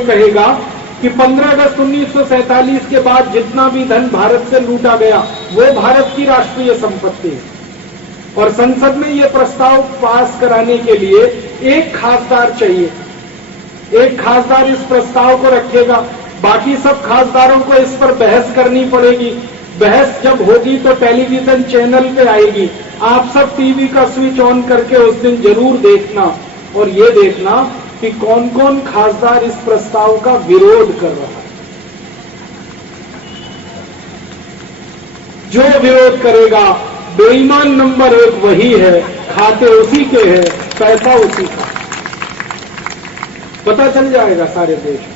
कहेगा कि 15 अगस्त 1947 के बाद जितना भी धन भारत से लूटा गया वो भारत की राष्ट्रीय संपत्ति है। और संसद में ये प्रस्ताव पास कराने के लिए एक खासदार चाहिए। एक खासदार इस प्रस्ताव को रखेगा, बाकी सब खासदारों को इस पर बहस करनी पड़ेगी। बहस जब होगी तो टेलीविजन चैनल पे आएगी। आप सब टीवी का स्विच ऑन करके उस दिन जरूर देखना और ये देखना कि कौन कौन खासदार इस प्रस्ताव का विरोध कर रहा है। जो विरोध करेगा बेईमान नंबर 1 वही है, खाते उसी के हैं, पैसा उसी का। पता चल जाएगा सारे देश में।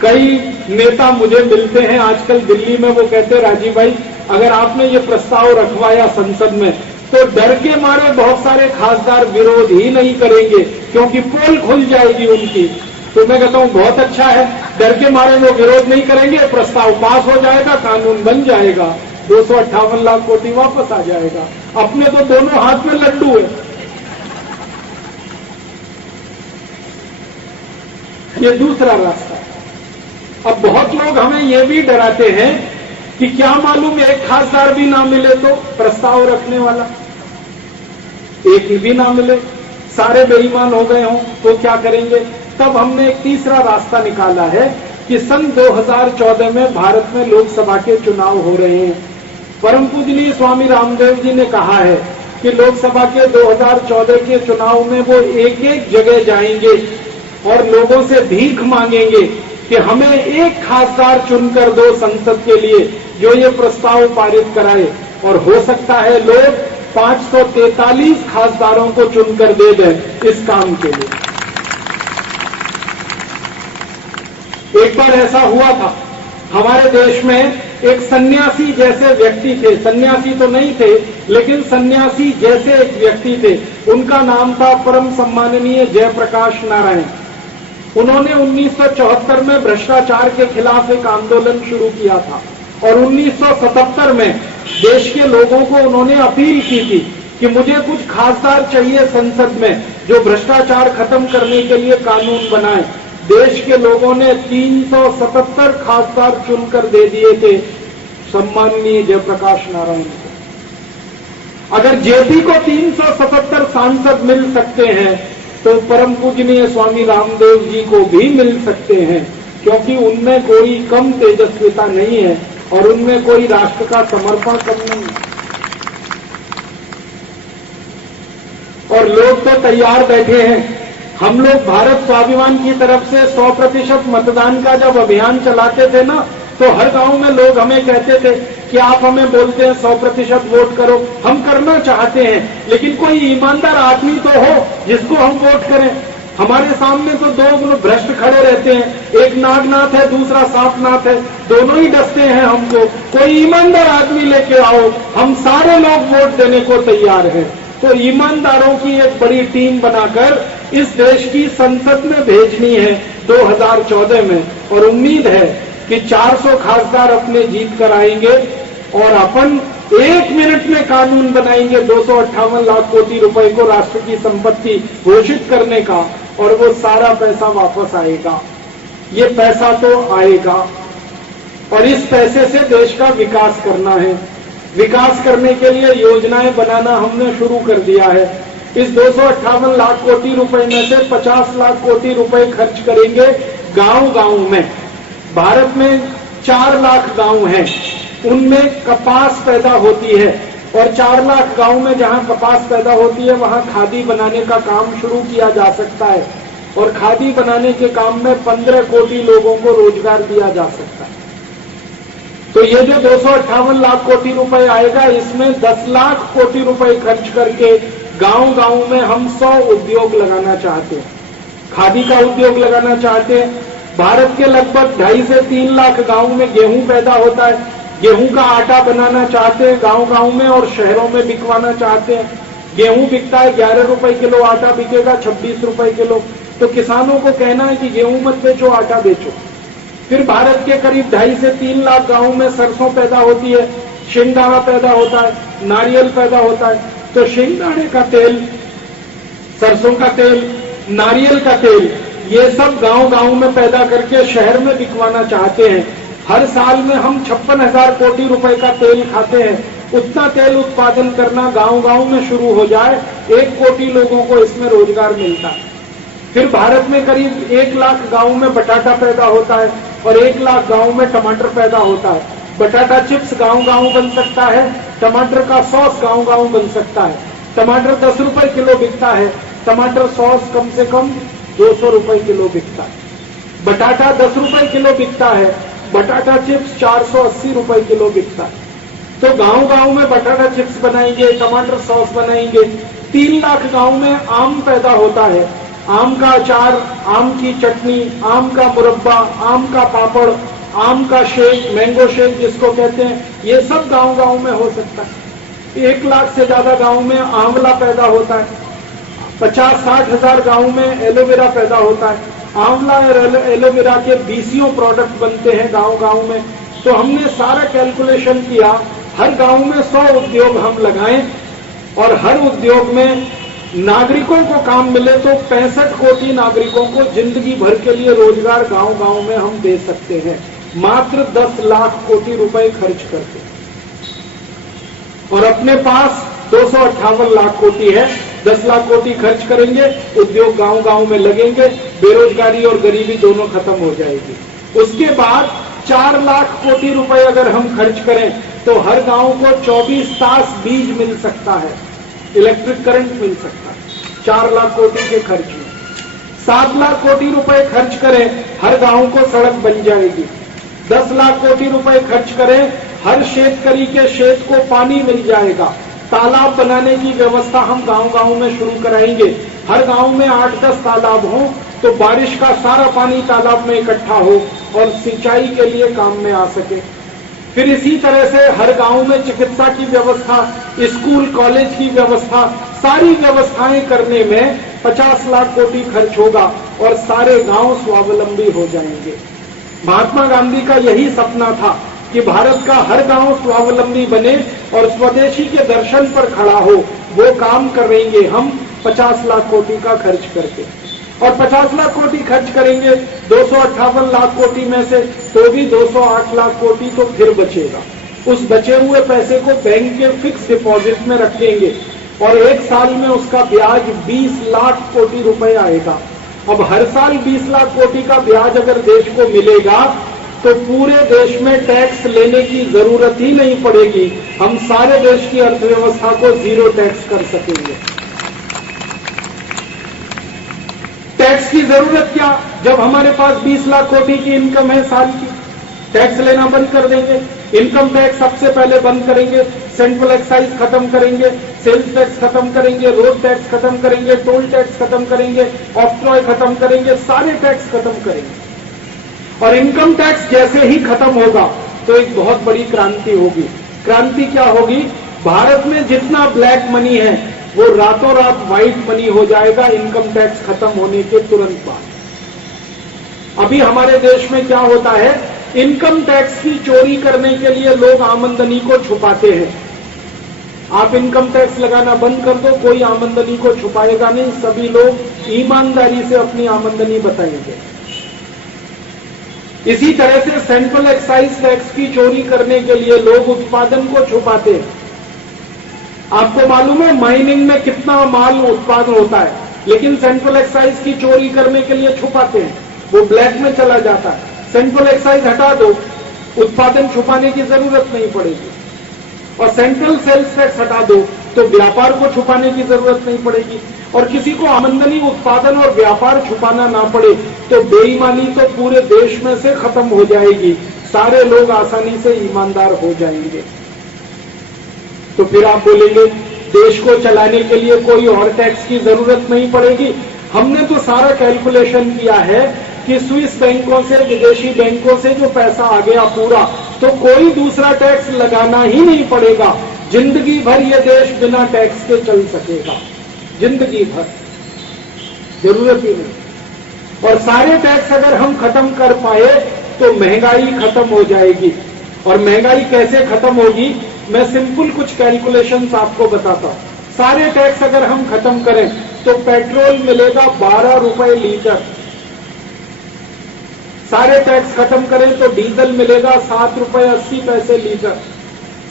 कई नेता मुझे मिलते हैं आजकल दिल्ली में, वो कहते हैं राजीव भाई अगर आपने ये प्रस्ताव रखवाया संसद में तो डर के मारे बहुत सारे खासदार विरोध ही नहीं करेंगे क्योंकि पोल खुल जाएगी उनकी। तो मैं कहता हूं बहुत अच्छा है, डर के मारे वो विरोध नहीं करेंगे, प्रस्ताव पास हो जाएगा, कानून बन जाएगा, 258 लाख कोटी वापस आ जाएगा। अपने तो दोनों हाथ में लड्डू है। ये दूसरा रास्ता है। अब बहुत लोग हमें ये भी डराते हैं कि क्या मालूम एक खासदार भी ना मिले तो, प्रस्ताव रखने वाला एक भी ना मिले, सारे बेईमान हो गए हों तो क्या करेंगे। तब हमने एक तीसरा रास्ता निकाला है कि सन 2014 में भारत में लोकसभा के चुनाव हो रहे हैं। परम पूजनीय स्वामी रामदेव जी ने कहा है कि लोकसभा के 2014 के चुनाव में वो एक एक जगह जाएंगे और लोगों से भीख मांगेंगे कि हमें एक खासदार चुनकर दो संसद के लिए जो ये प्रस्ताव पारित कराए। और हो सकता है लोग 543 खासदारों को चुनकर दे दें इस काम के लिए। एक बार ऐसा हुआ था, हमारे देश में एक सन्यासी जैसे व्यक्ति थे, सन्यासी तो नहीं थे लेकिन सन्यासी जैसे एक व्यक्ति थे, उनका नाम था परम सम्माननीय जयप्रकाश नारायण। उन्होंने 1974 में भ्रष्टाचार के खिलाफ एक आंदोलन शुरू किया था और 1977 में देश के लोगों को उन्होंने अपील की थी कि मुझे कुछ खासदार चाहिए संसद में जो भ्रष्टाचार खत्म करने के लिए कानून बनाए। देश के लोगों ने 377 खासदार चुनकर दे दिए थे सम्माननीय जयप्रकाश नारायण को। अगर जेपी को 377 सांसद मिल सकते हैं तो परम पूजनीय स्वामी रामदेव जी को भी मिल सकते हैं, क्योंकि उनमें कोई कम तेजस्विता नहीं है और उनमें कोई राष्ट्र का समर्पण कम नहीं है। और लोग तो तैयार बैठे हैं। हम लोग भारत स्वाभिमान की तरफ से 100% मतदान का जब अभियान चलाते थे ना, तो हर गांव में लोग हमें कहते थे कि आप हमें बोलते हैं 100% वोट करो। हम करना चाहते हैं लेकिन कोई ईमानदार आदमी तो हो जिसको हम वोट करें। हमारे सामने तो दो भ्रष्ट खड़े रहते हैं, एक नागनाथ है दूसरा सांपनाथ है, दोनों ही डसते हैं हमको। कोई ईमानदार आदमी लेके आओ, हम सारे लोग वोट देने को तैयार हैं। तो ईमानदारों की एक बड़ी टीम बनाकर इस देश की संसद में भेजनी है 2014 में, और उम्मीद है कि 400 खासदार अपने जीत कर आएंगे और अपन 1 मिनट में कानून बनाएंगे 258 लाख कोटी रुपए को राष्ट्र की संपत्ति घोषित करने का, और वो सारा पैसा वापस आएगा। ये पैसा तो आएगा और इस पैसे से देश का विकास करना है। विकास करने के लिए योजनाएं बनाना हमने शुरू कर दिया है। इस 258 लाख कोटी रुपए में से 50 लाख कोटी रुपए खर्च करेंगे गांव-गांव में। भारत में 4 लाख गांव हैं, उनमें कपास पैदा होती है और 4 लाख गांव में जहां कपास पैदा होती है वहां खादी बनाने का काम शुरू किया जा सकता है और खादी बनाने के काम में 15 कोटी लोगों को रोजगार दिया जा सकता है। तो ये जो 258 लाख कोटी रुपए आएगा, इसमें 10 लाख कोटी रुपए खर्च करके गांव-गांव में हम 100 उद्योग लगाना चाहते हैं। खादी का उद्योग लगाना चाहते हैं। भारत के लगभग 2.5 से 3 लाख गांव में गेहूं पैदा होता है। गेहूं का आटा बनाना चाहते हैं गांव-गांव में और शहरों में बिकवाना चाहते हैं। गेहूं बिकता है 11 रुपए किलो, आटा बिकेगा 26 रुपए किलो। तो किसानों को कहना है कि गेहूं मत बेचो, आटा बेचो। फिर भारत के करीब 2.5 से 3 लाख गांव में सरसों पैदा होती है, शिंगदाणा पैदा होता है, नारियल पैदा होता है। तो शिंगदाणे का तेल, सरसों का तेल, नारियल का तेल ये सब गांव-गांव में पैदा करके शहर में बिकवाना चाहते हैं। हर साल में हम 56,000 कोटी रुपए का तेल खाते हैं। उतना तेल उत्पादन करना गांव-गांव में शुरू हो जाए, 1 कोटी लोगों को इसमें रोजगार मिलता है। फिर भारत में करीब 1 लाख गांव में बटाटा पैदा होता है और 1 लाख गांव में टमाटर पैदा होता है। बटाटा चिप्स गांव-गांव बन सकता है, टमाटर का सॉस गांव-गांव बन सकता है। टमाटर 10 रुपए किलो बिकता है, टमाटर सॉस कम से कम 200 रुपए किलो बिकता है। बटाटा 10 रुपए किलो बिकता है, बटाटा चिप्स 480 रुपए किलो बिकता है। तो गांव-गांव में बटाटा चिप्स बनाएंगे, टमाटर सॉस बनाएंगे। 3 लाख गांव में आम पैदा होता है, आम का अचार, आम की चटनी, आम का मुरब्बा, आम का पापड़, आम का शेक, मैंगो शेक जिसको कहते हैं, ये सब गांव-गांव में हो सकता है। 1 लाख से ज्यादा गांव में आंवला पैदा होता है। 50-60 हजार गांव में एलोवेरा पैदा होता है। आंवला और एलोवेरा के बीसियों प्रोडक्ट बनते हैं गांव-गांव में। तो हमने सारा कैलकुलेशन किया, हर गांव में 100 उद्योग हम लगाएं और हर उद्योग में नागरिकों को काम मिले तो 65 कोटी नागरिकों को जिंदगी भर के लिए रोजगार गांव-गांव में हम दे सकते हैं, मात्र 10 लाख कोटी रुपए खर्च करके। और अपने पास 258 लाख कोटी है, 10 लाख कोटी खर्च करेंगे, उद्योग गांव-गांव में लगेंगे, बेरोजगारी और गरीबी दोनों खत्म हो जाएगी। उसके बाद 4 लाख कोटी रुपए अगर हम खर्च करें तो हर गांव को 24 तास बीज मिल सकता है, इलेक्ट्रिक करंट मिल सकता है 4 लाख कोटी के खर्च में। 7 लाख कोटी रुपए खर्च करें, हर गांव को सड़क बन जाएगी। 10 लाख कोटी रुपए खर्च करें, हर शेतकरी के खेत को पानी मिल जाएगा। तालाब बनाने की व्यवस्था हम गांव-गांव में शुरू कराएंगे। हर गांव में 8-10 तालाब हों तो बारिश का सारा पानी तालाब में इकट्ठा हो और सिंचाई के लिए काम में आ सके। फिर इसी तरह से हर गांव में चिकित्सा की व्यवस्था, स्कूल कॉलेज की व्यवस्था, सारी व्यवस्थाएं करने में 50 लाख कोटी खर्च होगा और सारे गांव स्वावलंबी हो जाएंगे। महात्मा गांधी का यही सपना था कि भारत का हर गांव स्वावलंबी बने और स्वदेशी के दर्शन पर खड़ा हो। वो काम करेंगे हम 50 लाख कोटी का खर्च करके। और 50 लाख कोटी खर्च करेंगे 258 लाख कोटी में से, तो भी 208 लाख कोटी तो फिर बचेगा। उस बचे हुए पैसे को बैंक के फिक्स डिपॉजिट में रखेंगे और 1 साल में उसका ब्याज 20 लाख कोटी रुपए आएगा। अब हर साल 20 लाख कोटी का ब्याज अगर देश को मिलेगा तो पूरे देश में टैक्स लेने की जरूरत ही नहीं पड़ेगी। हम सारे देश की अर्थव्यवस्था को 0 टैक्स कर सकेंगे। टैक्स की जरूरत क्या, जब हमारे पास 20 लाख कोटी की इनकम है साल की, टैक्स लेना बंद कर देंगे। इनकम टैक्स सबसे पहले बंद करेंगे, सेंट्रल एक्साइज खत्म करेंगे, सेल्स टैक्स खत्म करेंगे, रोड टैक्स खत्म करेंगे, टोल टैक्स खत्म करेंगे, ऑक्ट्रॉय खत्म करेंगे, सारे टैक्स खत्म करेंगे। और इनकम टैक्स जैसे ही खत्म होगा तो एक बहुत बड़ी क्रांति होगी। क्रांति क्या होगी, भारत में जितना ब्लैक मनी है वो रातों रात व्हाइट मनी हो जाएगा इनकम टैक्स खत्म होने के तुरंत बाद। अभी हमारे देश में क्या होता है, इनकम टैक्स की चोरी करने के लिए लोग आमदनी को छुपाते हैं। आप इनकम टैक्स लगाना बंद कर दो, कोई आमदनी को छुपाएगा नहीं, सभी लोग ईमानदारी से अपनी आमदनी बताएंगे। इसी तरह से सेंट्रल एक्साइज टैक्स की चोरी करने के लिए लोग उत्पादन को छुपाते हैं। आपको मालूम है माइनिंग में कितना माल उत्पादन होता है, लेकिन सेंट्रल एक्साइज की चोरी करने के लिए छुपाते हैं, वो ब्लैक में चला जाता है। सेंट्रल एक्साइज हटा दो, उत्पादन छुपाने की जरूरत नहीं पड़ेगी। और सेंट्रल सेल्स टैक्स हटा दो तो व्यापार को छुपाने की जरूरत नहीं पड़ेगी। और किसी को आमदनी, उत्पादन और व्यापार छुपाना ना पड़े तो बेईमानी तो पूरे देश में से खत्म हो जाएगी, सारे लोग आसानी से ईमानदार हो जाएंगे। तो फिर आप बोलेंगे देश को चलाने के लिए कोई और टैक्स की जरूरत नहीं पड़ेगी। हमने तो सारा कैलकुलेशन किया है कि स्विस बैंकों से, विदेशी बैंकों से जो पैसा आ गया पूरा, तो कोई दूसरा टैक्स लगाना ही नहीं पड़ेगा। जिंदगी भर ये देश बिना टैक्स के चल सकेगा, जिंदगी भर, जरूरत ही नहीं। और सारे टैक्स अगर हम खत्म कर पाए तो महंगाई खत्म हो जाएगी। और महंगाई कैसे खत्म होगी, मैं सिंपल कुछ कैलकुलेशंस आपको बताता हूं। सारे टैक्स अगर हम खत्म करें तो पेट्रोल मिलेगा 12 रुपए लीटर, सारे टैक्स खत्म करें तो डीजल मिलेगा 7 रुपए 80 पैसे लीटर।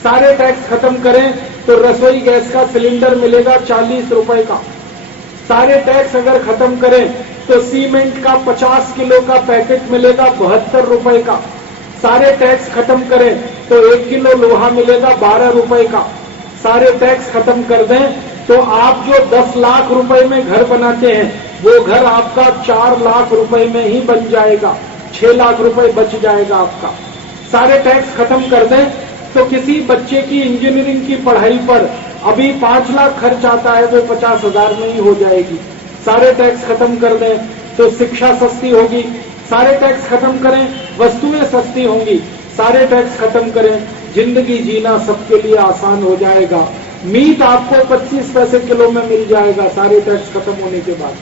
सारे टैक्स खत्म करें तो रसोई गैस का सिलेंडर मिलेगा 40 रुपए का। सारे टैक्स अगर खत्म करें तो सीमेंट का 50 किलो का पैकेट मिलेगा 72 रुपए का। सारे टैक्स खत्म करें तो 1 किलो लोहा मिलेगा 12 रुपए का। सारे टैक्स खत्म कर दें तो आप जो 10 लाख रुपए में घर बनाते हैं वो घर आपका 4 लाख रुपए में ही बन जाएगा, 6 लाख रुपए बच जाएगा आपका। सारे टैक्स खत्म कर दें तो किसी बच्चे की इंजीनियरिंग की पढ़ाई पर अभी 5 लाख खर्च आता है वो 50,000 में ही हो जाएगी। सारे टैक्स खत्म कर दें तो शिक्षा सस्ती होगी। सारे टैक्स खत्म करें वस्तुएं सस्ती होंगी। सारे टैक्स खत्म करें जिंदगी जीना सबके लिए आसान हो जाएगा। मीट आपको 25 पैसे किलो में मिल जाएगा सारे टैक्स खत्म होने के बाद।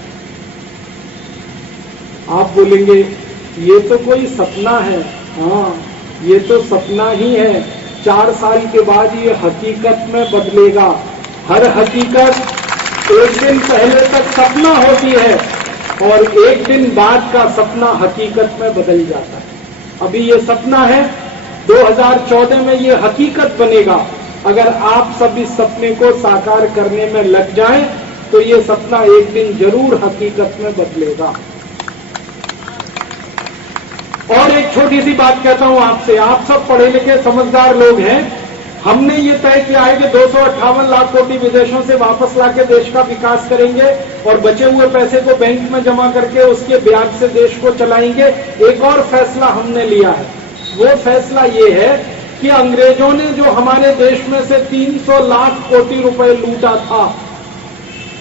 आप बोलेंगे ये तो कोई सपना है। हाँ, ये तो सपना ही है। 4 साल के बाद ये हकीकत में बदलेगा। हर हकीकत एक दिन पहले तक सपना होती है और एक दिन बाद का सपना हकीकत में बदल जाता है। अभी ये सपना है, 2014 में ये हकीकत बनेगा। अगर आप सब इस सपने को साकार करने में लग जाएं तो ये सपना एक दिन जरूर हकीकत में बदलेगा। और एक छोटी सी बात कहता हूं आपसे, आप सब पढ़े लिखे समझदार लोग हैं। हमने ये तय किया है कि 258 लाख कोटी विदेशों से वापस लाके देश का विकास करेंगे और बचे हुए पैसे को बैंक में जमा करके उसके ब्याज से देश को चलाएंगे। एक और फैसला हमने लिया है, वो फैसला ये है कि अंग्रेजों ने जो हमारे देश में से 300 लाख कोटी रुपए लूटा था,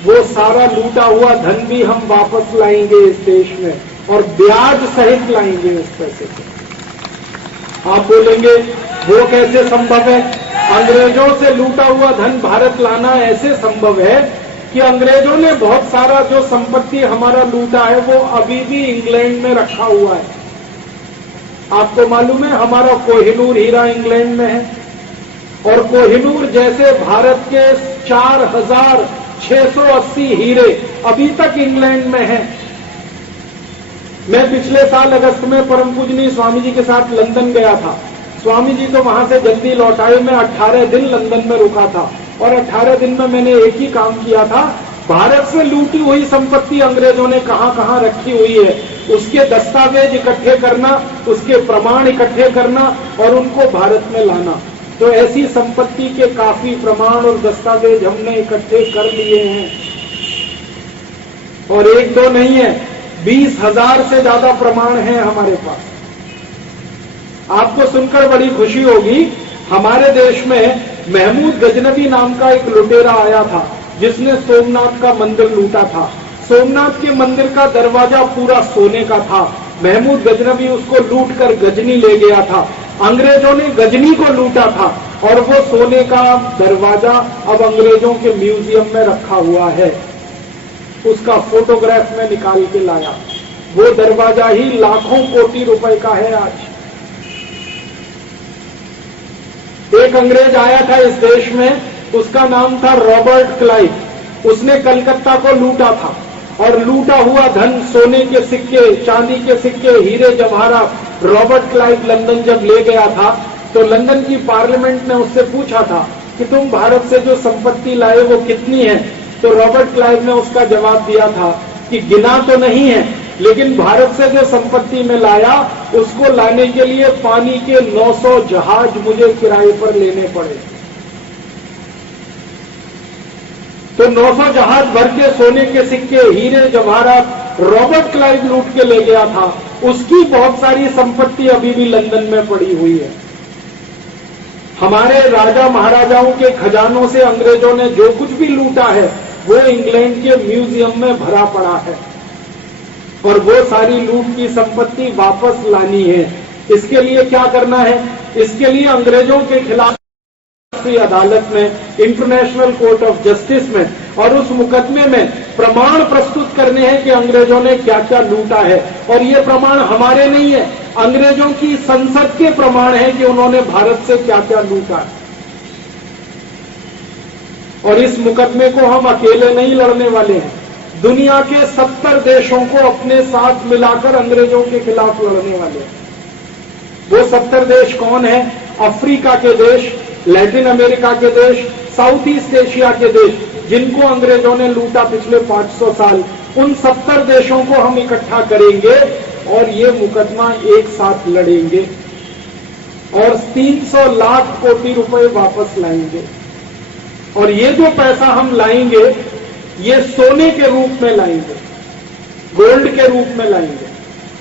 वो सारा लूटा हुआ धन भी हम वापस लाएंगे इस देश में और ब्याज सहित लाएंगे उस पैसे को। आप बोलेंगे वो कैसे संभव है? अंग्रेजों से लूटा हुआ धन भारत लाना ऐसे संभव है कि अंग्रेजों ने बहुत सारा जो संपत्ति हमारा लूटा है वो अभी भी इंग्लैंड में रखा हुआ है। आपको मालूम है हमारा कोहिनूर हीरा इंग्लैंड में है और कोहिनूर जैसे भारत के 4,680 हीरे अभी तक इंग्लैंड में हैं। मैं पिछले साल अगस्त में परम पूजनीय स्वामी जी के साथ लंदन गया था। स्वामी जी तो वहां से जल्दी लौट आए। मैं 18 दिन लंदन में रुका था और 18 दिन में मैंने एक ही काम किया था, भारत से लूटी हुई संपत्ति अंग्रेजों ने कहां कहां रखी हुई है उसके दस्तावेज इकट्ठे करना, उसके प्रमाण इकट्ठे करना और उनको भारत में लाना। तो ऐसी संपत्ति के काफी प्रमाण और दस्तावेज हमने इकट्ठे कर लिए हैं और एक दो नहीं है, 20,000 से ज्यादा प्रमाण हैं हमारे पास। आपको सुनकर बड़ी खुशी होगी, हमारे देश में महमूद गजनवी नाम का एक लुटेरा आया था जिसने सोमनाथ का मंदिर लूटा था। सोमनाथ के मंदिर का दरवाजा पूरा सोने का था। महमूद गजनवी उसको लूट कर गजनी ले गया था। अंग्रेजों ने गजनी को लूटा था और वो सोने का दरवाजा अब अंग्रेजों के म्यूजियम में रखा हुआ है। उसका फोटोग्राफ में निकाल के लाया। वो दरवाजा ही लाखों कोटि रुपए का है आज। एक अंग्रेज आया था इस देश में, उसका नाम था रॉबर्ट क्लाइव। उसने कलकत्ता को लूटा था और लूटा हुआ धन, सोने के सिक्के, चांदी के सिक्के, हीरे जवाहरात रॉबर्ट क्लाइव लंदन जब ले गया था तो लंदन की पार्लियामेंट ने उससे पूछा था कि तुम भारत से जो संपत्ति लाए वो कितनी है। तो रॉबर्ट क्लाइव ने उसका जवाब दिया था कि गिना तो नहीं है, लेकिन भारत से जो संपत्ति में लाया उसको लाने के लिए पानी के 900 जहाज मुझे किराए पर लेने पड़े। तो 900 जहाज भर के सोने के सिक्के, हीरे जवाहरात रॉबर्ट क्लाइव लूट के ले गया था। उसकी बहुत सारी संपत्ति अभी भी लंदन में पड़ी हुई है। हमारे राजा महाराजाओं के खजानों से अंग्रेजों ने जो कुछ भी लूटा है वो इंग्लैंड के म्यूजियम में भरा पड़ा है और वो सारी लूट की संपत्ति वापस लानी है। इसके लिए क्या करना है? इसके लिए अंग्रेजों के खिलाफ अदालत में, इंटरनेशनल कोर्ट ऑफ जस्टिस में और उस मुकदमे में प्रमाण प्रस्तुत करने हैं कि अंग्रेजों ने क्या क्या लूटा है। और ये प्रमाण हमारे नहीं है, अंग्रेजों की संसद के प्रमाण है कि उन्होंने भारत से क्या क्या लूटा है। और इस मुकदमे को हम अकेले नहीं लड़ने वाले हैं, दुनिया के 70 देशों को अपने साथ मिलाकर अंग्रेजों के खिलाफ लड़ने वाले। वो 70 देश कौन है? अफ्रीका के देश, लैटिन अमेरिका के देश, साउथ ईस्ट एशिया के देश, जिनको अंग्रेजों ने लूटा पिछले 500 साल। उन 70 देशों को हम इकट्ठा करेंगे और ये मुकदमा एक साथ लड़ेंगे और 300 लाख कोटि रुपए वापस लाएंगे। और ये जो पैसा हम लाएंगे ये सोने के रूप में लाएंगे, गोल्ड के रूप में लाएंगे।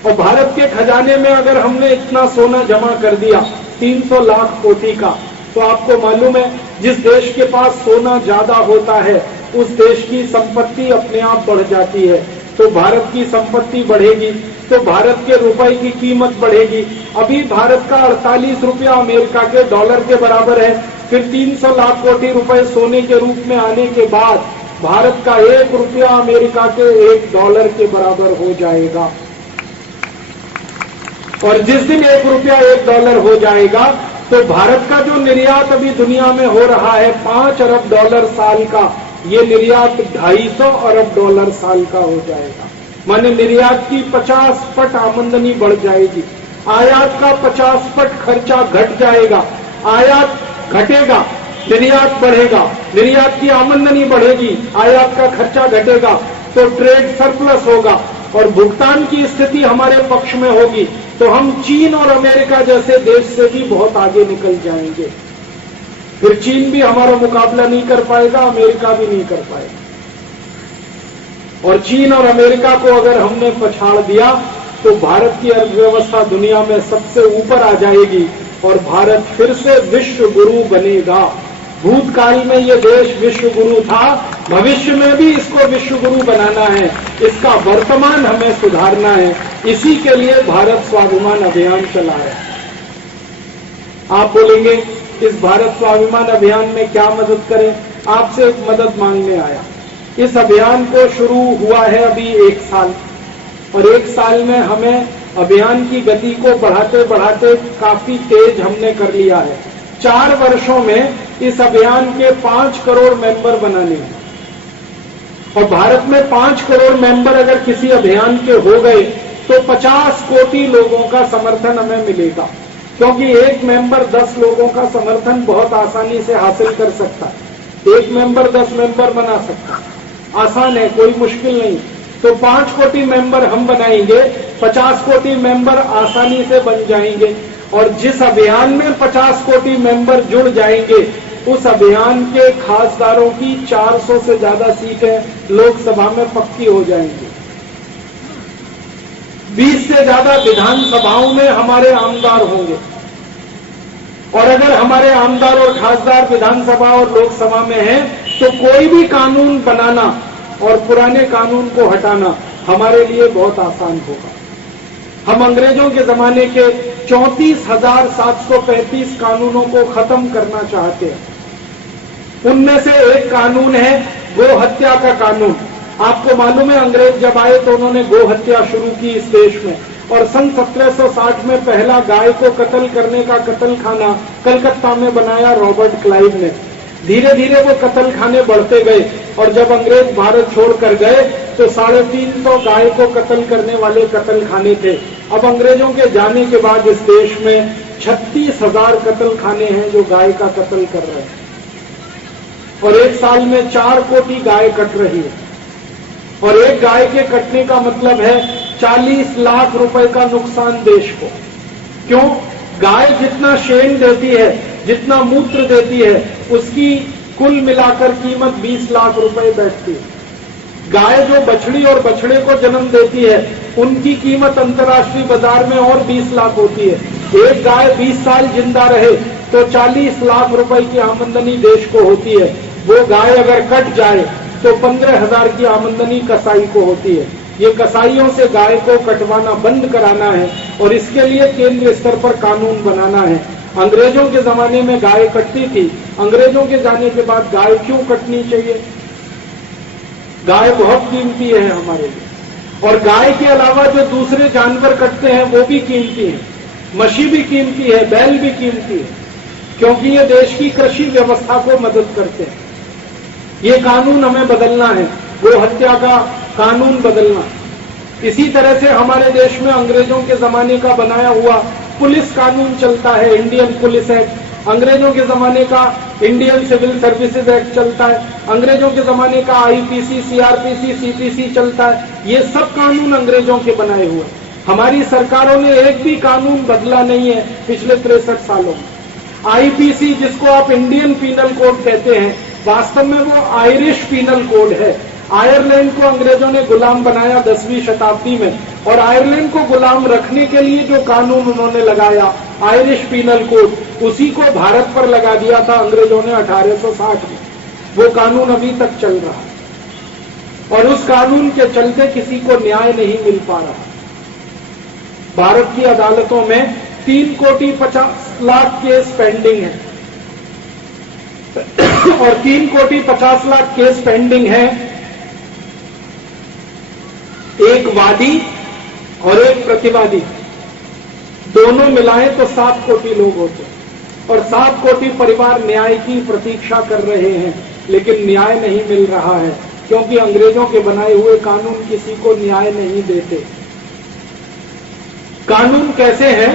और भारत के खजाने में अगर हमने इतना सोना जमा कर दिया 300 लाख कोटि का, तो आपको मालूम है जिस देश के पास सोना ज्यादा होता है उस देश की संपत्ति अपने आप बढ़ जाती है। तो भारत की संपत्ति बढ़ेगी तो भारत के रुपए की कीमत बढ़ेगी। अभी भारत का 48 रुपया अमेरिका के डॉलर के बराबर है। फिर 300 लाख कोटि रुपए सोने के रूप में आने के बाद भारत का 1 रुपया अमेरिका के 1 डॉलर के बराबर हो जाएगा। और जिस दिन 1 रुपया 1 डॉलर हो जाएगा तो भारत का जो निर्यात अभी दुनिया में हो रहा है 5 अरब डॉलर साल का, ये निर्यात 250 अरब डॉलर साल का हो जाएगा। माने निर्यात की 50 पट आमदनी बढ़ जाएगी, आयात का 50 पट खर्चा घट जाएगा। आयात घटेगा, निर्यात बढ़ेगा, निर्यात की आमदनी बढ़ेगी, आयात का खर्चा घटेगा तो ट्रेड सरप्लस होगा और भुगतान की स्थिति हमारे पक्ष में होगी। तो हम चीन और अमेरिका जैसे देश से भी बहुत आगे निकल जाएंगे। फिर चीन भी हमारा मुकाबला नहीं कर पाएगा, अमेरिका भी नहीं कर पाएगा। और चीन और अमेरिका को अगर हमने पछाड़ दिया तो भारत की अर्थव्यवस्था दुनिया में सबसे ऊपर आ जाएगी और भारत फिर से विश्व गुरु बनेगा। भूतकाल में यह देश विश्व गुरु था, भविष्य में भी इसको विश्व गुरु बनाना है, इसका वर्तमान हमें सुधारना है। इसी के लिए भारत स्वाभिमान अभियान चला है। आप बोलेंगे इस भारत स्वाभिमान अभियान में क्या मदद करें? आपसे एक मदद मांगने आया। इस अभियान को शुरू हुआ है अभी 1 साल और 1 साल में हमें अभियान की गति को बढ़ाते बढ़ाते काफी तेज हमने कर लिया है। 4 वर्षों में इस अभियान के 5 करोड़ मेंबर बनाने हैं और भारत में 5 करोड़ मेंबर अगर किसी अभियान के हो गए तो 50 कोटि लोगों का समर्थन हमें मिलेगा। क्योंकि एक मेंबर 10 लोगों का समर्थन बहुत आसानी से हासिल कर सकता है। एक मेंबर 10 मेंबर बना सकता है, आसान है, कोई मुश्किल नहीं। तो 5 कोटि मेंबर हम बनाएंगे, 50 कोटि मेंबर आसानी से बन जाएंगे और जिस अभियान में 50 कोटि मेंबर जुड़ जाएंगे उस अभियान के खासदारों की 400 से ज्यादा सीटें लोकसभा में पक्की हो जाएंगी। 20 से ज्यादा विधानसभाओं में हमारे आमदार होंगे और अगर हमारे आमदार और खासदार विधानसभा और लोकसभा में हैं तो कोई भी कानून बनाना और पुराने कानून को हटाना हमारे लिए बहुत आसान होगा। हम अंग्रेजों के जमाने के 34,735 कानूनों को खत्म करना चाहते हैं। उनमें से एक कानून है गो हत्या का कानून। आपको मालूम है अंग्रेज जब आए तो उन्होंने गो हत्या शुरू की इस देश में और सन 1760 में पहला गाय को कत्ल करने का कत्ल खाना कलकत्ता में बनाया रॉबर्ट क्लाइव ने। धीरे धीरे वो कत्ल खाने बढ़ते गए और जब अंग्रेज भारत छोड़कर गए तो 350 गाय को कत्ल करने वाले कत्ल खाने थे। अब अंग्रेजों के जाने के बाद इस देश में 36,000 कत्ल खाने हैं जो गाय का कत्ल कर रहे हैं और एक साल में 4 कोटि गाय कट रही है और एक गाय के कटने का मतलब है 40 लाख रुपए का नुकसान देश को। क्यों? गाय जितना शेन देती है, जितना मूत्र देती है, उसकी कुल मिलाकर कीमत 20 लाख रुपए बैठती है। गाय जो बछड़ी और बछड़े को जन्म देती है उनकी कीमत अंतर्राष्ट्रीय बाजार में और 20 लाख होती है। एक गाय 20 साल जिंदा रहे तो 40 लाख रुपए की आमदनी देश को होती है। वो गाय अगर कट जाए तो 15,000 की आमदनी कसाई को होती है। ये कसाईयों से गाय को कटवाना बंद कराना है और इसके लिए केंद्र स्तर पर कानून बनाना है। अंग्रेजों के जमाने में गाय कटती थी, अंग्रेजों के जाने के बाद गाय क्यों कटनी चाहिए? गाय बहुत कीमती है हमारे लिए और गाय के अलावा जो दूसरे जानवर कटते हैं वो भी कीमती हैं। मछली भी कीमती है, बैल भी कीमती है क्योंकि ये देश की कृषि व्यवस्था को मदद करते हैं। ये कानून हमें बदलना है। गो हत्या का कानून बदलना। इसी तरह से हमारे देश में अंग्रेजों के जमाने का बनाया हुआ पुलिस कानून चलता है, इंडियन पुलिस एक्ट। अंग्रेजों के जमाने का इंडियन सिविल सर्विसेज एक्ट चलता है, अंग्रेजों के जमाने का आईपीसी, सीआरपीसी, सीपीसी चलता है। ये सब कानून अंग्रेजों के बनाए हुए। हमारी सरकारों ने एक भी कानून बदला नहीं है पिछले 63 सालों में। आईपीसी, जिसको आप इंडियन पीनल कोड कहते हैं, वास्तव में वो आयरिश पीनल कोड है। आयरलैंड को अंग्रेजों ने गुलाम बनाया 10वीं शताब्दी में, और आयरलैंड को गुलाम रखने के लिए जो कानून उन्होंने लगाया, आयरिश पीनल कोड, उसी को भारत पर लगा दिया था अंग्रेजों ने 1860 में। वो कानून अभी तक चल रहा है, और उस कानून के चलते किसी को न्याय नहीं मिल पा रहा। भारत की अदालतों में 3 कोटि 50 लाख केस पेंडिंग है, और 3 कोटि 50 लाख केस पेंडिंग है। एक वादी और एक प्रतिवादी, दोनों मिलाएं तो 7 कोटि लोग होते, और 7 कोटि परिवार न्याय की प्रतीक्षा कर रहे हैं, लेकिन न्याय नहीं मिल रहा है, क्योंकि अंग्रेजों के बनाए हुए कानून किसी को न्याय नहीं देते। कानून कैसे हैं,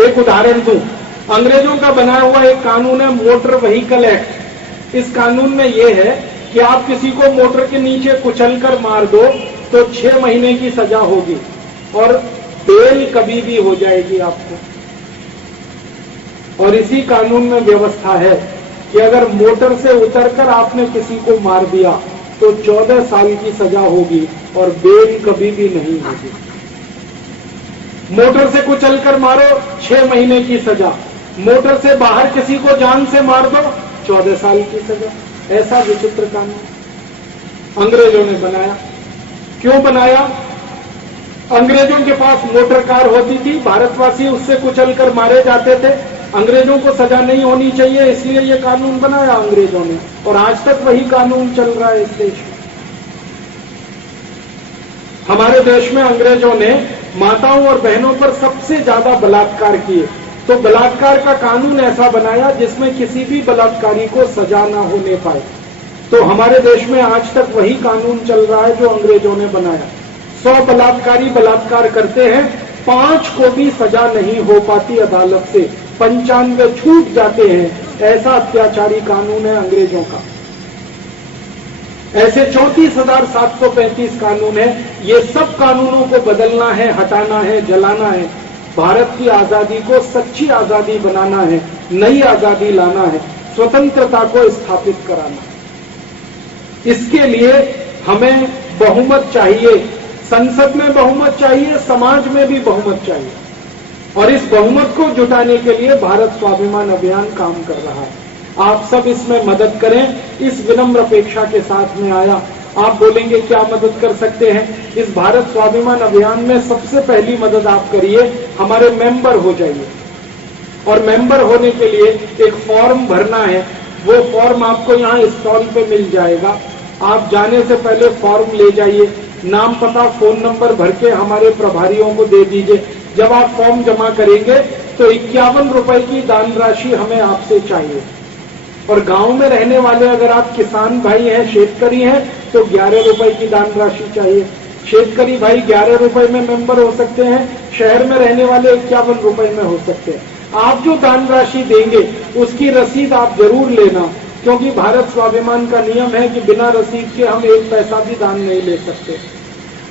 एक उदाहरण दूं। अंग्रेजों का बनाया हुआ एक कानून है मोटर व्हीकल एक्ट। इस कानून में यह है कि आप किसी को मोटर के नीचे कुचलकर मार दो तो 6 महीने की सजा होगी, और बेल कभी भी हो जाएगी आपको। और इसी कानून में व्यवस्था है कि अगर मोटर से उतरकर आपने किसी को मार दिया तो 14 साल की सजा होगी, और बेल कभी भी नहीं होगी। मोटर से कुचलकर मारो 6 महीने की सजा, मोटर से बाहर किसी को जान से मार दो 14 साल की सजा। ऐसा विचित्र कानून अंग्रेजों ने बनाया। क्यों बनाया? अंग्रेजों के पास मोटर कार होती थी, भारतवासी उससे कुचलकर मारे जाते थे, अंग्रेजों को सजा नहीं होनी चाहिए, इसलिए ये कानून बनाया अंग्रेजों ने, और आज तक वही कानून चल रहा है इस देश में। हमारे देश में अंग्रेजों ने माताओं और बहनों पर सबसे ज्यादा बलात्कार किए, तो बलात्कार का कानून ऐसा बनाया जिसमें किसी भी बलात्कारी को सजा ना होने पाए। तो हमारे देश में आज तक वही कानून चल रहा है जो अंग्रेजों ने बनाया। 100 बलात्कारी बलात्कार करते हैं, 5 को भी सजा नहीं हो पाती अदालत से, 95 छूट जाते हैं। ऐसा अत्याचारी कानून है अंग्रेजों का। ऐसे 34,735 कानून है। ये सब कानूनों को बदलना है, हटाना है, जलाना है। भारत की आजादी को सच्ची आजादी बनाना है, नई आजादी लाना है, स्वतंत्रता को स्थापित कराना है। इसके लिए हमें बहुमत चाहिए, संसद में बहुमत चाहिए, समाज में भी बहुमत चाहिए, और इस बहुमत को जुटाने के लिए भारत स्वाभिमान अभियान काम कर रहा है। आप सब इसमें मदद करें, इस विनम्र अपेक्षा के साथ में आया। आप बोलेंगे क्या मदद कर सकते हैं? इस भारत स्वाभिमान अभियान में सबसे पहली मदद आप करिए, हमारे मेंबर हो जाइए। और मेंबर होने के लिए एक फॉर्म भरना है, वो फॉर्म आपको यहाँ स्टॉल पे मिल जाएगा। आप जाने से पहले फॉर्म ले जाइए, नाम पता फोन नंबर भर के हमारे प्रभारियों को दे दीजिए। जब आप फॉर्म जमा करेंगे तो 51 रुपए की दान राशि हमें आपसे चाहिए। और गांव में रहने वाले अगर आप किसान भाई हैं, शेतकरी हैं, तो 11 रुपए की दान राशि चाहिए। शेतकरी भाई 11 रुपए में मेंबर हो सकते हैं, शहर में रहने वाले 51 रुपए में हो सकते हैं। आप जो दान राशि देंगे उसकी रसीद आप जरूर लेना, क्योंकि भारत स्वाभिमान का नियम है कि बिना रसीद के हम 1 पैसा भी दान नहीं ले सकते।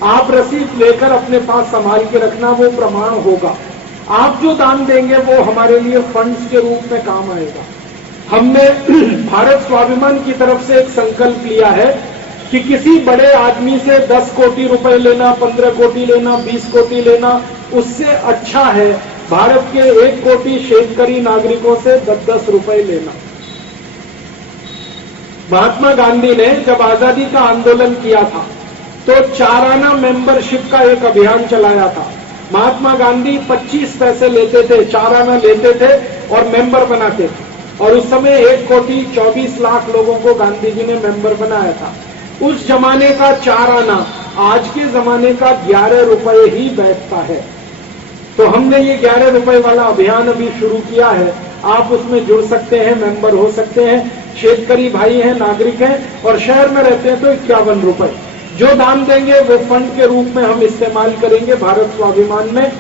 आप रसीद लेकर अपने पास संभाल के रखना, वो प्रमाण होगा। आप जो दान देंगे वो हमारे लिए फंड्स के रूप में काम आएगा। हमने भारत स्वाभिमान की तरफ से एक संकल्प लिया है कि किसी बड़े आदमी से 10 कोटि रुपए लेना, 15 कोटि लेना, 20 कोटि लेना, उससे अच्छा है भारत के 1 कोटि शेतकरी नागरिकों से 10-10 रुपए लेना। महात्मा गांधी ने जब आजादी का आंदोलन किया था तो 4 आना मेंबरशिप का एक अभियान चलाया था। महात्मा गांधी 25 पैसे लेते थे, 4 आना लेते थे और मेंबर बनाते थे, और उस समय 1 कोटि 24 लाख लोगों को गांधी जी ने मेंबर बनाया था। उस जमाने का 4 आना आज के जमाने का 11 रुपए ही बैठता है। तो हमने ये 11 रुपए वाला अभियान अभी शुरू किया है। आप उसमें जुड़ सकते हैं, मेंबर हो सकते हैं। शेतकरी भाई हैं, नागरिक हैं और शहर में रहते हैं तो 51 रुपए। जो दान देंगे वो फंड के रूप में हम इस्तेमाल करेंगे भारत स्वाभिमान में।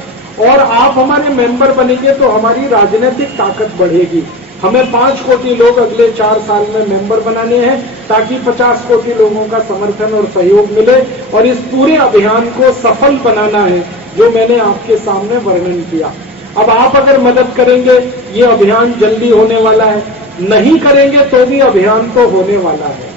और आप हमारे मेंबर बनेंगे तो हमारी राजनीतिक ताकत बढ़ेगी। हमें 5 कोटि लोग अगले 4 साल में मेंबर बनाने हैं ताकि 50 कोटि लोगों का समर्थन और सहयोग मिले और इस पूरे अभियान को सफल बनाना है जो मैंने आपके सामने वर्णन किया। अब आप अगर मदद करेंगे ये अभियान जल्दी होने वाला है, नहीं करेंगे तो भी अभियान तो होने वाला है,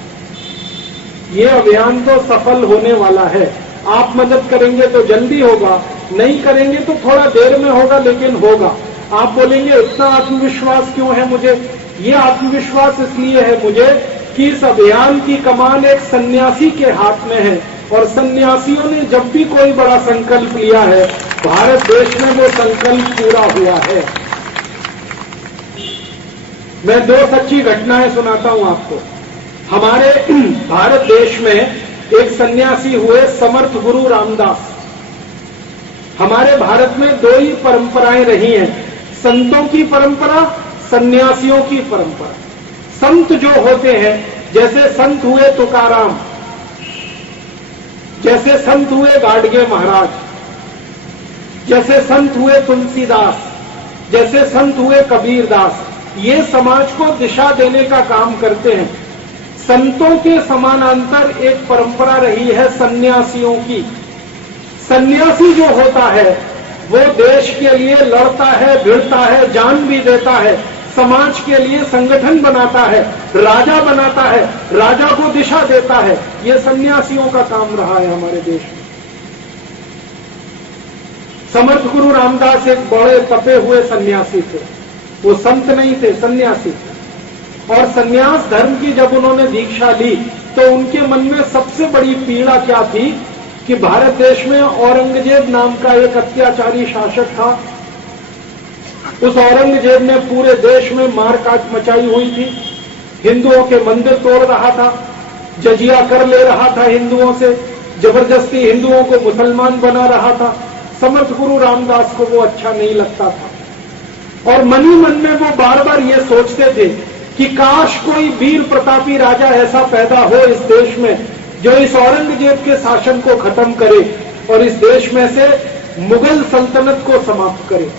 ये अभियान तो सफल होने वाला है। आप मदद करेंगे तो जल्दी होगा, नहीं करेंगे तो थोड़ा देर में होगा लेकिन होगा। आप बोलेंगे इतना आत्मविश्वास क्यों है मुझे? ये आत्मविश्वास इसलिए है मुझे कि इस अभियान की कमान एक सन्यासी के हाथ में है और सन्यासियों ने जब भी कोई बड़ा संकल्प लिया है भारत देश में वो संकल्प पूरा हुआ है। मैं 2 सच्ची घटनाएं सुनाता हूं आपको। हमारे भारत देश में एक सन्यासी हुए समर्थ गुरु रामदास। हमारे भारत में 2 ही परंपराएं रही हैं, संतों की परंपरा, सन्यासियों की परंपरा। संत जो होते हैं जैसे संत हुए तुकाराम, जैसे संत हुए गाडगे महाराज, जैसे संत हुए तुलसीदास, जैसे संत हुए कबीरदास, ये समाज को दिशा देने का काम करते हैं। संतों के समानांतर एक परंपरा रही है सन्यासियों की। सन्यासी जो होता है वो देश के लिए लड़ता है, भिड़ता है, जान भी देता है, समाज के लिए संगठन बनाता है, राजा बनाता है, राजा को दिशा देता है। ये सन्यासियों का काम रहा है हमारे देश में। समर्थ गुरु रामदास एक बड़े तपे हुए सन्यासी थे, वो संत नहीं थे, सन्यासी थे। और सन्यास धर्म की जब उन्होंने दीक्षा ली तो उनके मन में सबसे बड़ी पीड़ा क्या थी कि भारत देश में औरंगजेब नाम का एक अत्याचारी शासक था। उस औरंगजेब ने पूरे देश में मारकाट मचाई हुई थी, हिंदुओं के मंदिर तोड़ रहा था, जजिया कर ले रहा था हिंदुओं से, जबरदस्ती हिंदुओं को मुसलमान बना रहा था। समर्थ गुरु रामदास को वो अच्छा नहीं लगता था और मन ही मन में वो बार बार ये सोचते थे कि काश कोई वीर प्रतापी राजा ऐसा पैदा हो इस देश में जो इस औरंगजेब के शासन को खत्म करे और इस देश में से मुगल सल्तनत को समाप्त करे।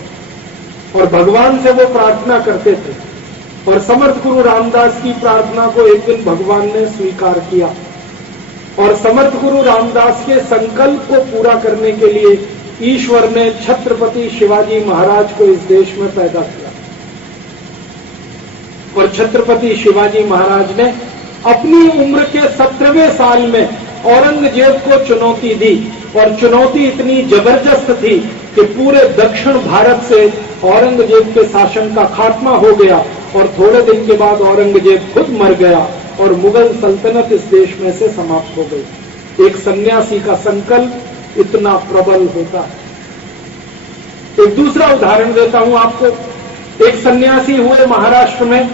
और भगवान से वो प्रार्थना करते थे और समर्थ गुरु रामदास की प्रार्थना को एक दिन भगवान ने स्वीकार किया और समर्थ गुरु रामदास के संकल्प को पूरा करने के लिए ईश्वर ने छत्रपति शिवाजी महाराज को इस देश में पैदा किया। और छत्रपति शिवाजी महाराज ने अपनी उम्र के 17वें साल में औरंगजेब को चुनौती दी और चुनौती इतनी जबरदस्त थी कि पूरे दक्षिण भारत से औरंगजेब के शासन का खात्मा हो गया और थोड़े दिन के बाद औरंगजेब खुद मर गया और मुगल सल्तनत इस देश में से समाप्त हो गई। एक सन्यासी का संकल्प इतना प्रबल होता है। एक दूसरा उदाहरण देता हूं आपको। एक सन्यासी हुए महाराष्ट्र में,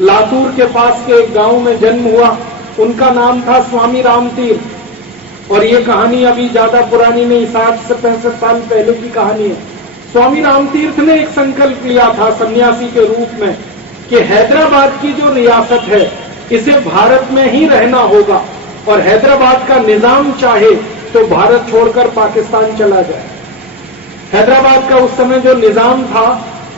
लातूर के पास के एक गांव में जन्म हुआ। उनका नाम था स्वामी रामतीर्थ और ये कहानी अभी ज्यादा पुरानी नहीं, 60 से 65 साल पहले की कहानी है। स्वामी रामतीर्थ ने एक संकल्प लिया था सन्यासी के रूप में कि हैदराबाद की जो रियासत है इसे भारत में ही रहना होगा और हैदराबाद का निजाम चाहे तो भारत छोड़कर पाकिस्तान चला जाए। हैदराबाद का उस समय जो निजाम था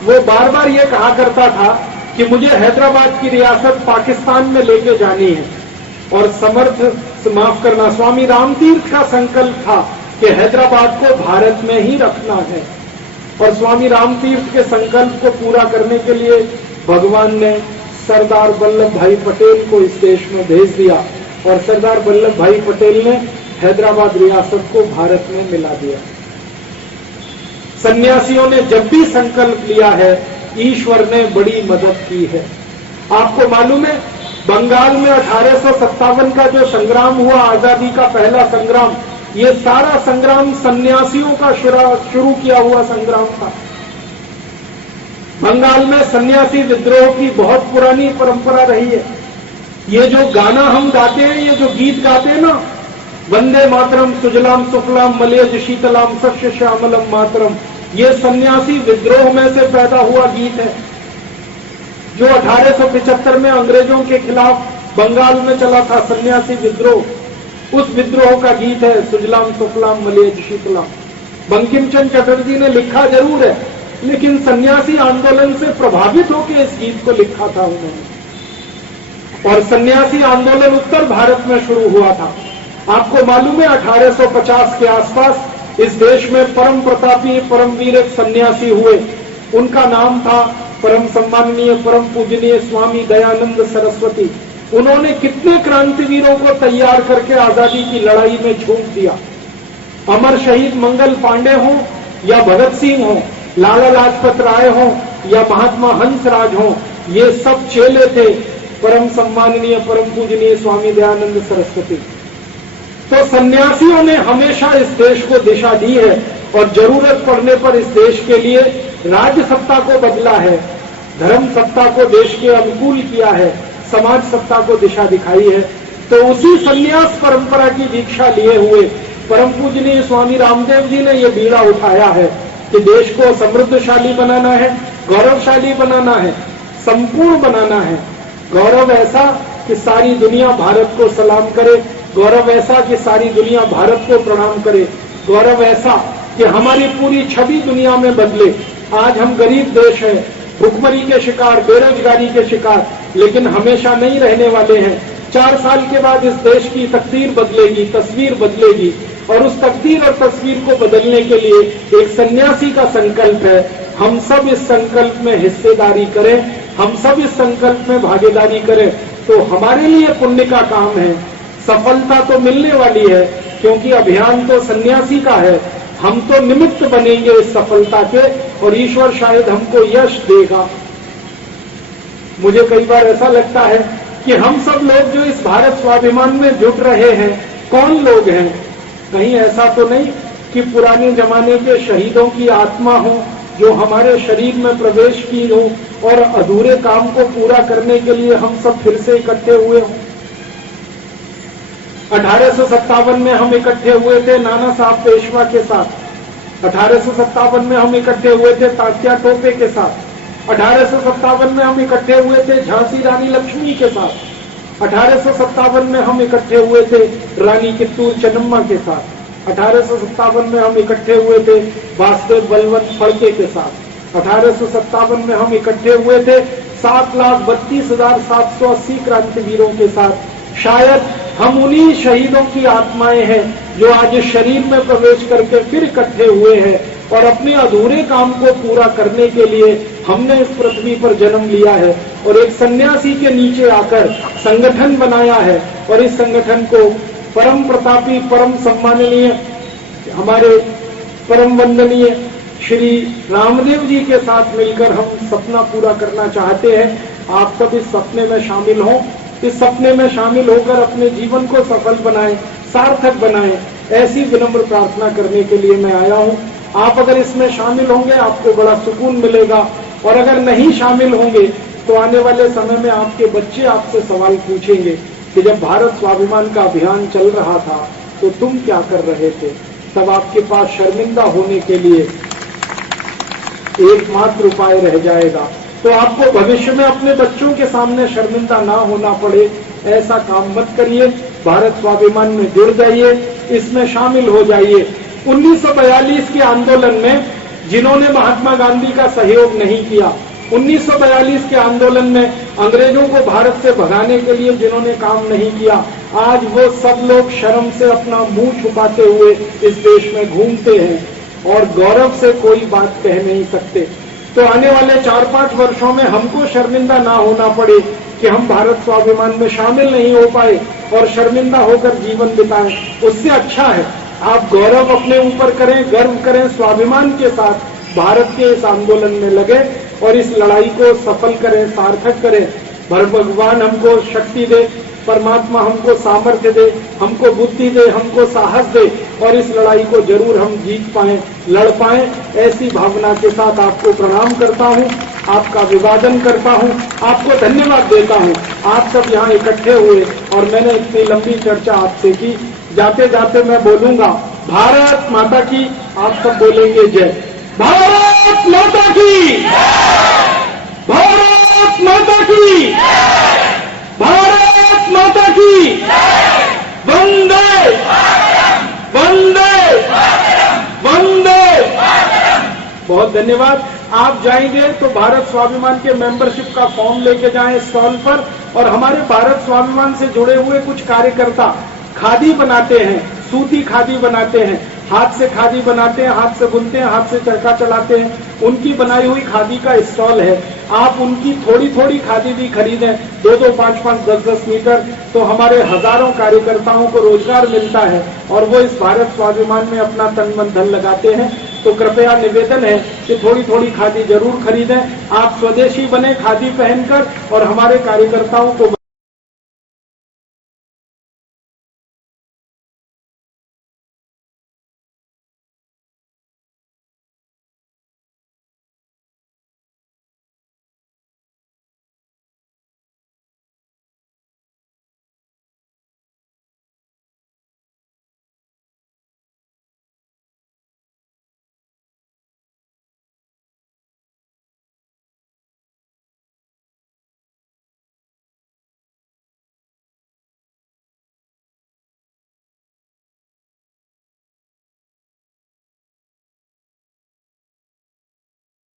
वो बार बार ये कहा करता था कि मुझे हैदराबाद की रियासत पाकिस्तान में लेके जानी है। और स्वामी रामतीर्थ का संकल्प था कि हैदराबाद को भारत में ही रखना है। और स्वामी रामतीर्थ के संकल्प को पूरा करने के लिए भगवान ने सरदार वल्लभ भाई पटेल को इस देश में भेज दिया और सरदार वल्लभ भाई पटेल ने हैदराबाद रियासत को भारत में मिला दिया। सन्यासियों ने जब भी संकल्प लिया है ईश्वर ने बड़ी मदद की है। आपको मालूम है बंगाल में 1857 का जो संग्राम हुआ, आजादी का पहला संग्राम, ये सारा संग्राम सन्यासियों का शुरू किया हुआ संग्राम था। बंगाल में सन्यासी विद्रोह की बहुत पुरानी परंपरा रही है। ये जो गाना हम गाते हैं, ये जो गीत गाते हैं ना, वंदे मातरम सुजलाम सुफलाम मलयज शीतलाम सस्य श्यामलम मातरम, ये सन्यासी विद्रोह में से पैदा हुआ गीत है जो 1875 में अंग्रेजों के खिलाफ बंगाल में चला था, सन्यासी विद्रोह। उस विद्रोह का गीत है सुजलाम सुफलाम मलयज शीतलाम। बंकिम चंद्र चटर्जी ने लिखा जरूर है, लेकिन सन्यासी आंदोलन से प्रभावित होकर इस गीत को लिखा था उन्होंने। और सन्यासी आंदोलन उत्तर भारत में शुरू हुआ था। आपको मालूम है 1850 के आसपास इस देश में परम प्रतापी परमवीर एक सन्यासी हुए। उनका नाम था परम सम्माननीय परम पूजनीय स्वामी दयानंद सरस्वती। उन्होंने कितने क्रांतिवीरों को तैयार करके आजादी की लड़ाई में झोंक दिया। अमर शहीद मंगल पांडे हो या भगत सिंह हो, लाला लाजपत राय हो या महात्मा हंसराज हो, ये सब चेले थे परम सम्माननीय परम पूजनीय स्वामी दयानंद सरस्वती। तो सन्यासियों ने हमेशा इस देश को दिशा दी है और जरूरत पड़ने पर इस देश के लिए राज्य सत्ता को बदला है, धर्म सत्ता को देश के अनुकूल किया है, समाज सत्ता को दिशा दिखाई है। तो उसी सन्यास परंपरा की दीक्षा लिए हुए परम पूजनीय स्वामी रामदेव जी ने यह बीड़ा उठाया है कि देश को समृद्धशाली बनाना है, गौरवशाली बनाना है, संपूर्ण बनाना है। गौरव ऐसा कि सारी दुनिया भारत को सलाम करे, गौरव ऐसा कि सारी दुनिया भारत को प्रणाम करे, गौरव ऐसा कि हमारी पूरी छवि दुनिया में बदले। आज हम गरीब देश हैं, भुखमरी के शिकार, बेरोजगारी के शिकार, लेकिन हमेशा नहीं रहने वाले हैं। 4 साल के बाद इस देश की तकदीर बदलेगी, तस्वीर बदलेगी, और उस तकदीर और तस्वीर को बदलने के लिए एक सन्यासी का संकल्प है। हम सब इस संकल्प में हिस्सेदारी करें, हम सब इस संकल्प में भागीदारी करें, तो हमारे लिए पुण्य का काम है। सफलता तो मिलने वाली है, क्योंकि अभियान तो सन्यासी का है। हम तो निमित्त बनेंगे इस सफलता के, और ईश्वर शायद हमको यश देगा। मुझे कई बार ऐसा लगता है कि हम सब लोग जो इस भारत स्वाभिमान में जुट रहे हैं, कौन लोग हैं? कहीं ऐसा तो नहीं कि पुराने जमाने के शहीदों की आत्मा हो जो हमारे शरीर में प्रवेश की हो और अधूरे काम को पूरा करने के लिए हम सब फिर से इकट्ठे हुए हों। 1857 में हम इकट्ठे हुए थे नाना साहब पेशवा के साथ। 1857 में हम इकट्ठे हुए थे तात्या टोपे के साथ। 1857 में हम इकट्ठे हुए थे झांसी रानी लक्ष्मी के साथ। 1857 में हम इकट्ठे हुए थे रानी कित्तूर चन्नम्मा के साथ। 1857 में हम इकट्ठे हुए थे वासुदेव बलवंत फड़के के साथ। 1857 में हम इकट्ठे हुए थे 7,32,780 क्रांतिवीरों के साथ। शायद हम उन्हीं शहीदों की आत्माएं हैं जो आज इस शरीर में प्रवेश करके फिर इकट्ठे हुए हैं, और अपने अधूरे काम को पूरा करने के लिए हमने इस पृथ्वी पर जन्म लिया है और एक सन्यासी के नीचे आकर संगठन बनाया है। और इस संगठन को परम प्रतापी परम सम्माननीय हमारे परम वंदनीय श्री रामदेव जी के साथ मिलकर हम सपना पूरा करना चाहते हैं। आप सब इस सपने में शामिल हों, इस सपने में शामिल होकर अपने जीवन को सफल बनाएं, सार्थक बनाएं, ऐसी विनम्र प्रार्थना करने के लिए मैं आया हूं। आप अगर इसमें शामिल होंगे आपको बड़ा सुकून मिलेगा, और अगर नहीं शामिल होंगे तो आने वाले समय में आपके बच्चे आपसे सवाल पूछेंगे कि जब भारत स्वाभिमान का अभियान चल रहा था तो तुम क्या कर रहे थे। तब आपके पास शर्मिंदा होने के लिए एकमात्र उपाय रह जाएगा। तो आपको भविष्य में अपने बच्चों के सामने शर्मिंदा ना होना पड़े, ऐसा काम मत करिए। भारत स्वाभिमान में जुड़ जाइए, इसमें शामिल हो जाइए। 1942 के आंदोलन में जिन्होंने महात्मा गांधी का सहयोग नहीं किया, 1942 के आंदोलन में अंग्रेजों को भारत से भगाने के लिए जिन्होंने काम नहीं किया, आज वो सब लोग शर्म से अपना मुंह छुपाते हुए इस देश में घूमते हैं और गौरव से कोई बात कह नहीं सकते। तो आने वाले 4-5 वर्षों में हमको शर्मिंदा ना होना पड़े कि हम भारत स्वाभिमान में शामिल नहीं हो पाए और शर्मिंदा होकर जीवन बिताएं। उससे अच्छा है आप गौरव अपने ऊपर करें, गर्व करें, स्वाभिमान के साथ भारत के इस आंदोलन में लगे और इस लड़ाई को सफल करें, सार्थक करें। भगवान हमको शक्ति दे, परमात्मा हमको सामर्थ्य दे, हमको बुद्धि दे, हमको साहस दे, और इस लड़ाई को जरूर हम जीत पाएं, लड़ पाएं। ऐसी भावना के साथ आपको प्रणाम करता हूं, आपका अभिवादन करता हूं, आपको धन्यवाद देता हूं। आप सब यहाँ इकट्ठे हुए और मैंने इतनी लंबी चर्चा आपसे की। जाते जाते मैं बोलूंगा भारत माता की, आप सब बोलेंगे जय। भारत माता की, भारत माता की, भारत माता की, वंदे बहुत धन्यवाद। आप जाएंगे तो भारत स्वाभिमान के मेंबरशिप का फॉर्म लेके जाएं स्टॉल पर, और हमारे भारत स्वाभिमान से जुड़े हुए कुछ कार्यकर्ता खादी बनाते हैं, सूती खादी बनाते हैं, हाथ से खादी बनाते हैं, हाथ से बुनते हैं, हाथ से चरखा चलाते हैं, उनकी बनाई हुई खादी का स्टॉल है। आप उनकी थोड़ी थोड़ी खादी भी खरीदें, 2-2, 5-5, 10-10 मीटर, तो हमारे हजारों कार्यकर्ताओं को रोजगार मिलता है और वो इस भारत स्वाभिमान में अपना तन मन धन लगाते हैं। तो कृपया निवेदन है कि थोड़ी थोड़ी खादी जरूर खरीदें। आप स्वदेशी बने खादी पहनकर और हमारे कार्यकर्ताओं को